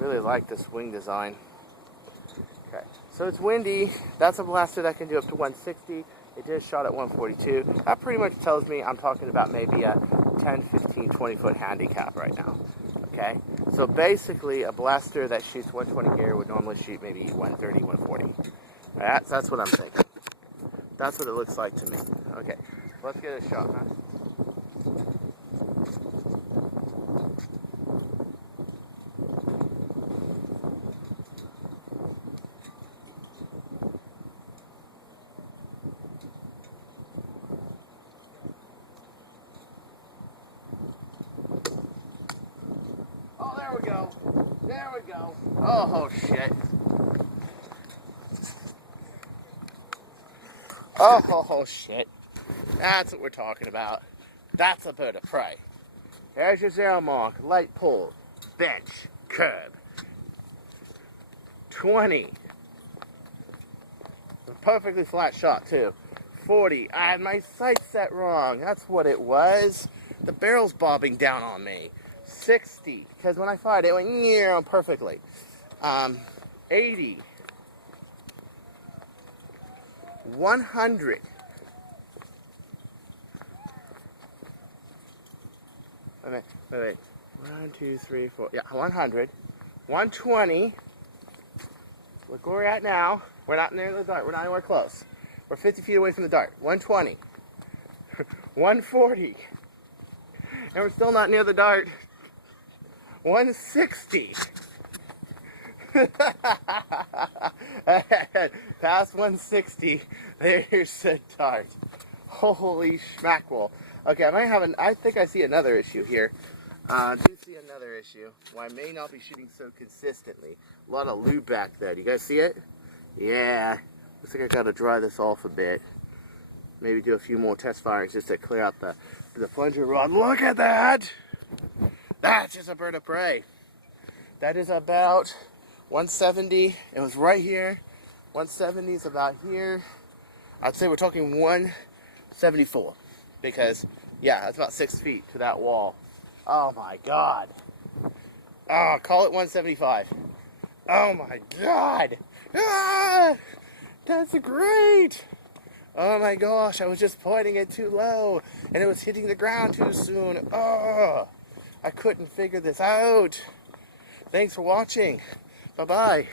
Really like this wing design. Okay, so it's windy. That's a blaster that can do up to 160. It just shot at 142. That pretty much tells me I'm talking about maybe a 10, 15, 20 foot handicap right now. Okay, so basically a blaster that shoots 120 gear would normally shoot maybe 130, 140. That's what I'm thinking. That's what it looks like to me. Okay, let's get a shot, huh? There we go. There we go. Oh, shit. Oh, shit. That's what we're talking about. That's a bird of prey. There's your 0 mark. Light pull. Bench. Curb. 20. A perfectly flat shot, too. 40. I had my sight set wrong. That's what it was. The barrel's bobbing down on me. 60, because when I fired it went perfectly. 80, 100, wait, 1, 2, 3, 4, yeah, 100, 120, look where we're at now, we're not near the dart, we're not anywhere close, we're 50 feet away from the dart, 120, 140, and we're still not near the dart, 160. Past 160. There's the dart. Holy schmackle. Okay, I think I see another issue here. I do see another issue. Why I may not be shooting so consistently. A lot of lube back there. Do you guys see it? Yeah. Looks like I gotta dry this off a bit. Maybe do a few more test firings just to clear out the plunger rod. Look at that! That's just a bird of prey. That is about 170. It was right here. 170 is about here. I'd say we're talking 174. Because, yeah, that's about 6 feet to that wall. Oh my God. Oh, call it 175. Oh my God. Ah, that's great. Oh my gosh, I was just pointing it too low. And it was hitting the ground too soon. Oh. I couldn't figure this out. Thanks for watching. Bye-bye.